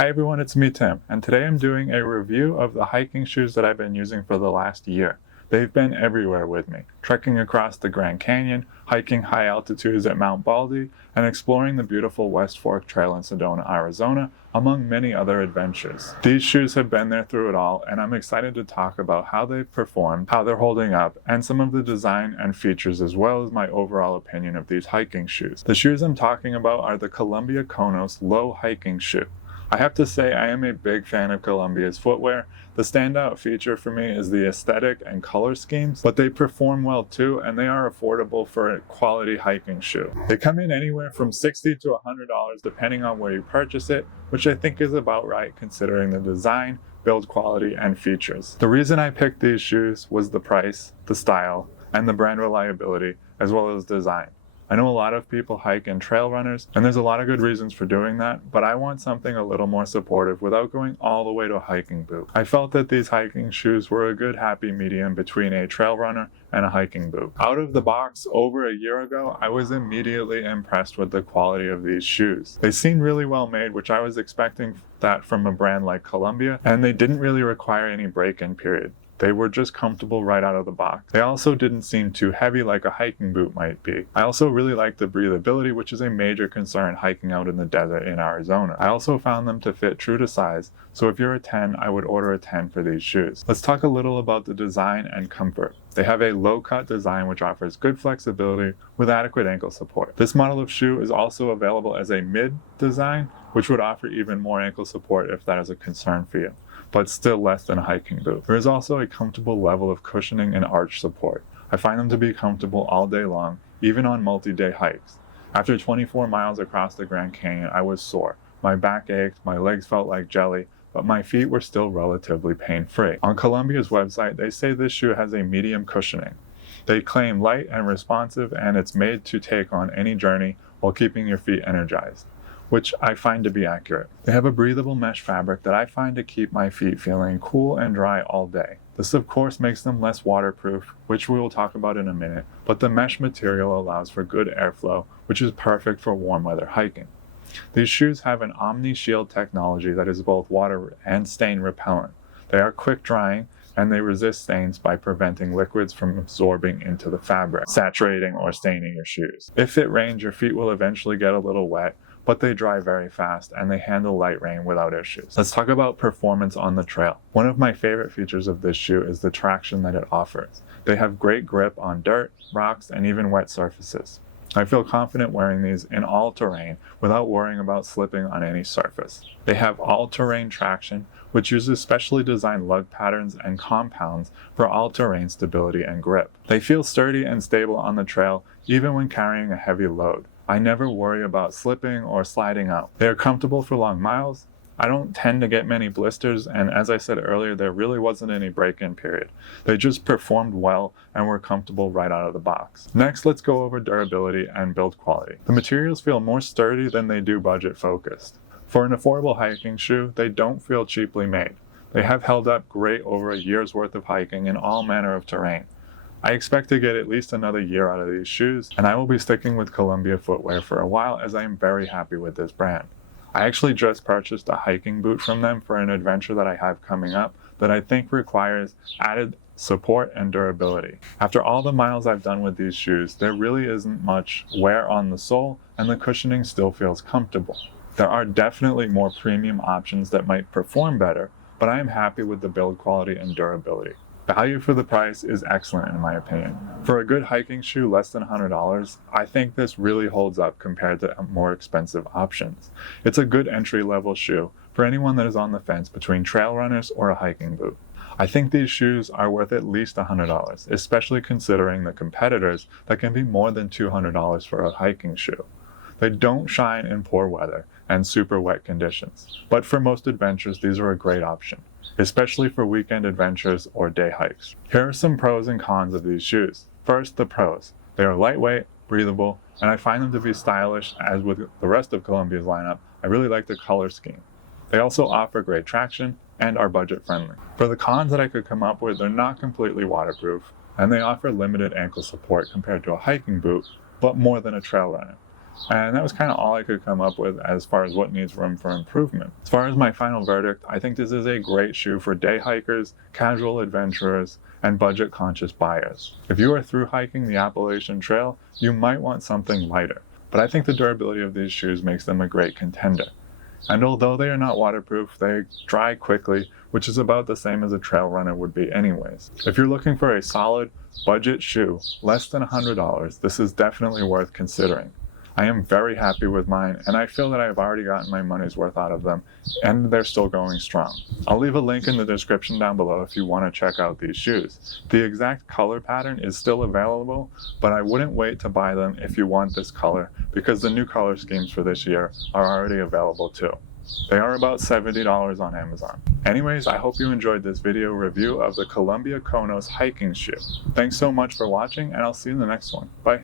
Hi everyone, it's me Tim, and today I'm doing a review of the hiking shoes that I've been using for the last year. They've been everywhere with me, trekking across the Grand Canyon, hiking high altitudes at Mount Baldy, and exploring the beautiful West Fork Trail in Sedona, Arizona, among many other adventures. These shoes have been there through it all, and I'm excited to talk about how they've performed, how they're holding up, and some of the design and features, as well as my overall opinion of these hiking shoes. The shoes I'm talking about are the Columbia Konos Low Hiking Shoe. I have to say I am a big fan of Columbia's footwear. The standout feature for me is the aesthetic and color schemes, but they perform well too, and they are affordable for a quality hiking shoe. They come in anywhere from $60 to $100 depending on where you purchase it, which I think is about right considering the design, build quality, and features. The reason I picked these shoes was the price, the style, and the brand reliability, as well as design. I know a lot of people hike and trail runners, and there's a lot of good reasons for doing that, but I want something a little more supportive without going all the way to a hiking boot. I felt that these hiking shoes were a good happy medium between a trail runner and a hiking boot. Out of the box over a year ago, I was immediately impressed with the quality of these shoes. They seemed really well made, which I was expecting that from a brand like Columbia, and they didn't really require any break-in period. They were just comfortable right out of the box. They also didn't seem too heavy like a hiking boot might be. I also really liked the breathability, which is a major concern hiking out in the desert in Arizona. I also found them to fit true to size, so if you're a 10, I would order a 10 for these shoes. Let's talk a little about the design and comfort. They have a low-cut design which offers good flexibility with adequate ankle support. This model of shoe is also available as a mid design, which would offer even more ankle support if that is a concern for you, but still less than a hiking boot. There is also a comfortable level of cushioning and arch support. I find them to be comfortable all day long, even on multi-day hikes. After 24 miles across the Grand Canyon, I was sore. My back ached, my legs felt like jelly, but my feet were still relatively pain-free. On Columbia's website, they say this shoe has a medium cushioning. They claim light and responsive, and it's made to take on any journey while keeping your feet energized, which I find to be accurate. They have a breathable mesh fabric that I find to keep my feet feeling cool and dry all day. This of course makes them less waterproof, which we will talk about in a minute, but the mesh material allows for good airflow, which is perfect for warm weather hiking. These shoes have an Omni Shield technology that is both water and stain repellent. They are quick drying, and they resist stains by preventing liquids from absorbing into the fabric, saturating or staining your shoes. If it rains, your feet will eventually get a little wet, but they dry very fast and they handle light rain without issues. Let's talk about performance on the trail. One of my favorite features of this shoe is the traction that it offers. They have great grip on dirt, rocks, and even wet surfaces. I feel confident wearing these in all terrain without worrying about slipping on any surface. They have all-terrain traction, which uses specially designed lug patterns and compounds for all-terrain stability and grip. They feel sturdy and stable on the trail even when carrying a heavy load. I never worry about slipping or sliding out. They are comfortable for long miles. I don't tend to get many blisters, and as I said earlier, there really wasn't any break-in period. They just performed well and were comfortable right out of the box. Next, let's go over durability and build quality. The materials feel more sturdy than they do budget-focused. For an affordable hiking shoe, they don't feel cheaply made. They have held up great over a year's worth of hiking in all manner of terrain. I expect to get at least another year out of these shoes, and I will be sticking with Columbia footwear for a while as I am very happy with this brand. I actually just purchased a hiking boot from them for an adventure that I have coming up that I think requires added support and durability. After all the miles I've done with these shoes, there really isn't much wear on the sole, and the cushioning still feels comfortable. There are definitely more premium options that might perform better, but I am happy with the build quality and durability. Value for the price is excellent in my opinion. For a good hiking shoe less than $100, I think this really holds up compared to more expensive options. It's a good entry-level shoe for anyone that is on the fence between trail runners or a hiking boot. I think these shoes are worth at least $100, especially considering the competitors that can be more than $200 for a hiking shoe. They don't shine in poor weather and super wet conditions, but for most adventures these are a great option, especially for weekend adventures or day hikes. Here are some pros and cons of these shoes. First, the pros. They are lightweight, breathable, and I find them to be stylish. As with the rest of Columbia's lineup, I really like the color scheme. They also offer great traction and are budget friendly. For the cons that I could come up with, they're not completely waterproof, and they offer limited ankle support compared to a hiking boot, but more than a trail runner. And that was kind of all I could come up with as far as what needs room for improvement. As far as my final verdict, I think this is a great shoe for day hikers, casual adventurers, and budget-conscious buyers. If you are through hiking the Appalachian Trail, you might want something lighter, but I think the durability of these shoes makes them a great contender. And although they are not waterproof, they dry quickly, which is about the same as a trail runner would be anyways. If you're looking for a solid budget shoe, less than $100, this is definitely worth considering. I am very happy with mine, and I feel that I've already gotten my money's worth out of them, and they're still going strong. I'll leave a link in the description down below if you want to check out these shoes. The exact color pattern is still available, but I wouldn't wait to buy them if you want this color, because the new color schemes for this year are already available too. They are about $70 on Amazon. Anyways, I hope you enjoyed this video review of the Columbia Konos hiking shoe. Thanks so much for watching, and I'll see you in the next one. Bye.